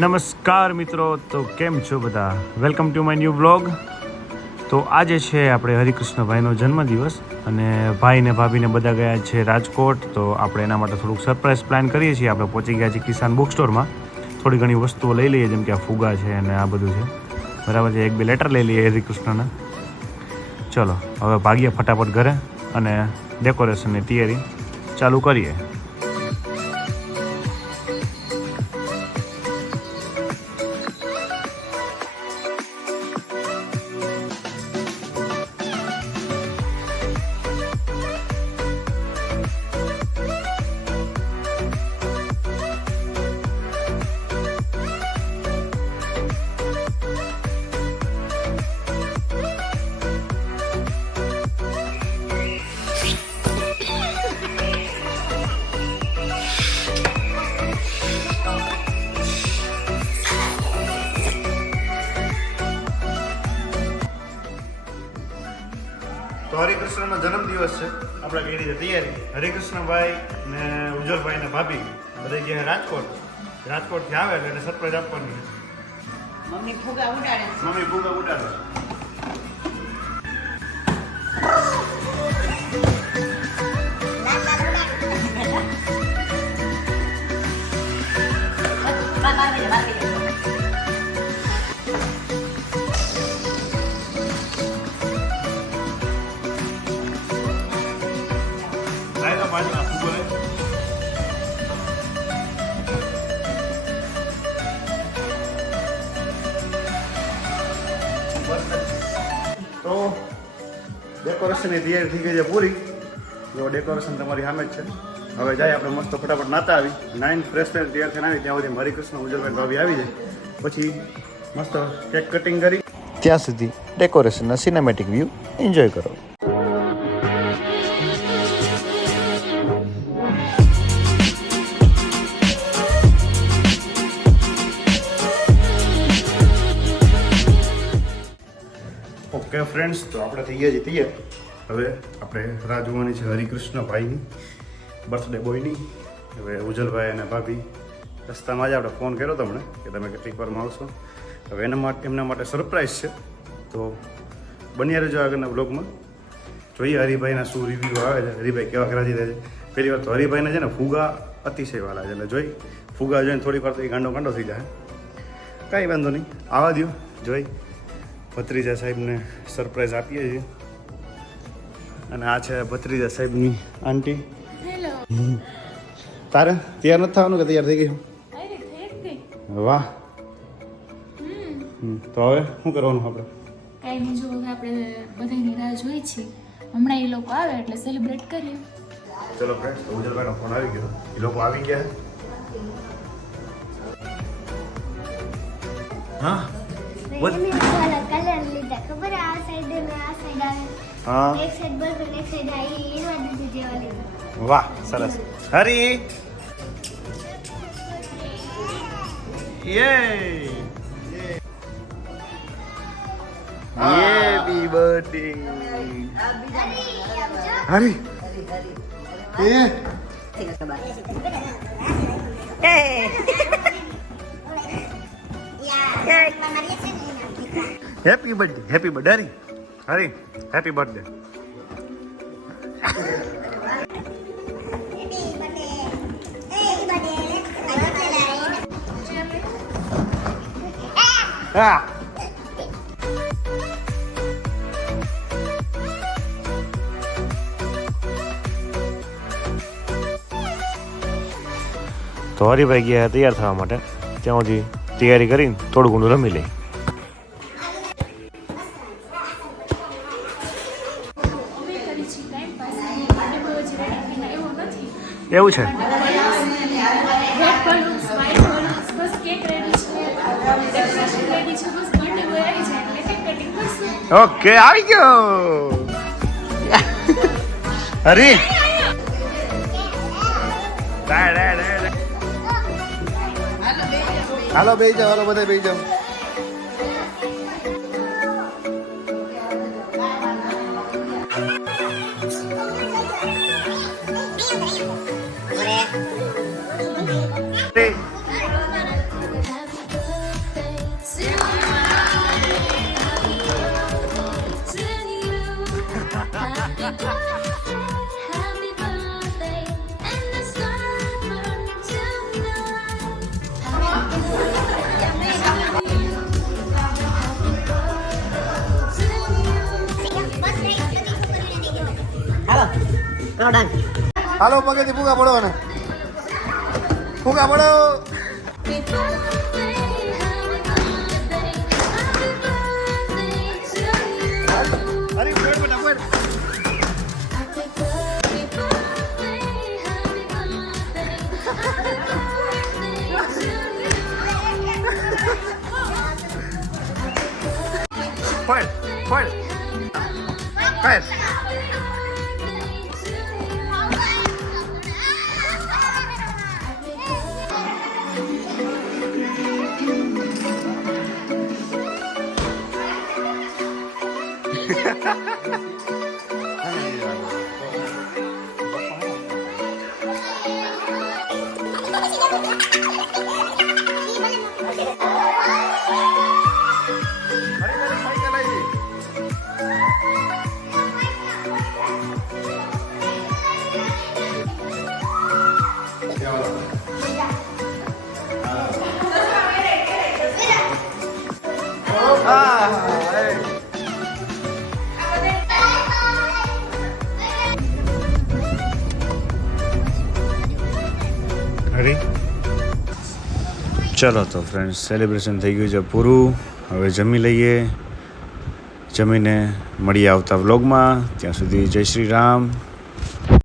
નમસ્કાર મિત્રો, તો કેમ છો બધા? Welcome to my new vlog. તો આજે છે આપણે હરિકૃષ્ણભાઈનો જન્મદિવસ અને ભાઈ ને ભાભીને બધા ગયા છે રાજકોટ. તો આપણે એના માટે થોડુંક સરપ્રાઈઝ પ્લાન કરીએ છીએ. આપણે પહોંચી ગયા છીએ કિસાન બુક સ્ટોરમાં. થોડી ઘણી વસ્તુઓ લઈ લઈએ, જેમ કે આ ફુગા છે અને આ બધું છે, બરાબર છે. 1-2 લેટર લઈ લઈએ હરિકૃષ્ણના. ચલો હવે ભાગીએ ફટાફટ ઘરે અને ડેકોરેશનની તૈયારી ચાલુ કરીએ. તો હરિકૃષ્ણનો જન્મદિવસ છે, આપણે કરી છે તૈયારી. હરિકૃષ્ણભાઈ ને ઉજ્જવલભાઈ ને ભાભી બધા ગયા રાજકોટથી આવે એટલે એને સરપ્રાઈઝ આપવાની છે. મમ્મી ફુગા ઉડાડે. તો ડેકોરેશનની તૈયારી થઈ ગઈ છે પૂરી. જો ડેકોરેશન તમારી સામે જ છે. હવે જાય આપણે મસ્ત ફટાફટ નાતા આવી 9 ફ્રેશ તૈયાર થઈને આવી ત્યાં સુધી હરિકૃષ્ણ ઉજ્જવલભાઈ ભાભી આવી જાય. પછી મસ્ત કેક કટિંગ કરી ત્યાં સુધી ડેકોરેશનના સિનેમેટિક વ્યૂ એન્જોય કરો. ઓકે ફ્રેન્ડ્સ, તો આપણે થઈ ગયા છીએ તૈયાર. હવે આપણે રાહ જોવાની છે હરિકૃષ્ણભાઈની, બર્થડે બોયની. હવે ઉજ્જવલભાઈ અને ભાભી રસ્તામાં જ આપણે ફોન કર્યો તમને કે તમે કેટલીક વારમાં આવશો. હવે એમના માટે સરપ્રાઈઝ છે, તો બન્યા રહેજો આગળના બ્લોગમાં. જોઈએ હરિભાઈના શું રિવ્યૂ આવે છે, હરિભાઈ કેવા રાજી રહે છે. પહેલી વાર તો હરિભાઈને છે ને ફુગા અતિશય વાલા છે, એટલે જોઈ ફુગા જોઈને થોડીક વાર તો એ ગાંડો થઈ જાય. કાંઈ વાંધો નહીં, આવા દો. જોઈ ભત્રીજા સાહેબને સરપ્રાઈઝ આપીએ છીએ. અને આ છે ભત્રીજા સાહેબની આંટી. તારે તૈયાર નથી થવાનું કે તૈયાર થઈ ગઈ? વાહ. તો હવે શું કરવાનું આપણે? કાંઈ નહીં, જો આપણે બધાની રાહ જોઈ છીએ. હમણાં એ લોકો આવે એટલે સેલિબ્રેટ કરીએ. ચલો ફ્રેન્ડ્સ, તો ઉજ્જવલભાઈનો ફોન આવી ગયો. એ લોકો આવી ગયા. હા બોલ. વાહ, સરસ. હરી હેપી બર્થડે હરી. હેપી બર્થડે હરી. હરી હેપી બર્થડે. હા, તો હરિભાઈ ગયા તૈયાર થવા માટે. ત્યાં સુધી તૈયારી કરીને થોડું ઘણું રમી લઈ. એવું છે? ઓકે, આવી ગયો હરી. હાલો બેસી જાઓ, હાલો બધા બેસી જાઓ. હાલો પગેથી ફૂગા પડો ને, ફૂગા પડો. અરે ફટાફટ. હરી ચલો તો ફ્રેન્ડ્સ, સેલિબ્રેશન થઈ ગયું છે પૂરું. હવે જમી લઈએ. જમીને મળીએ આવતા વ્લોગમાં. ત્યાં સુધી જય શ્રી રામ.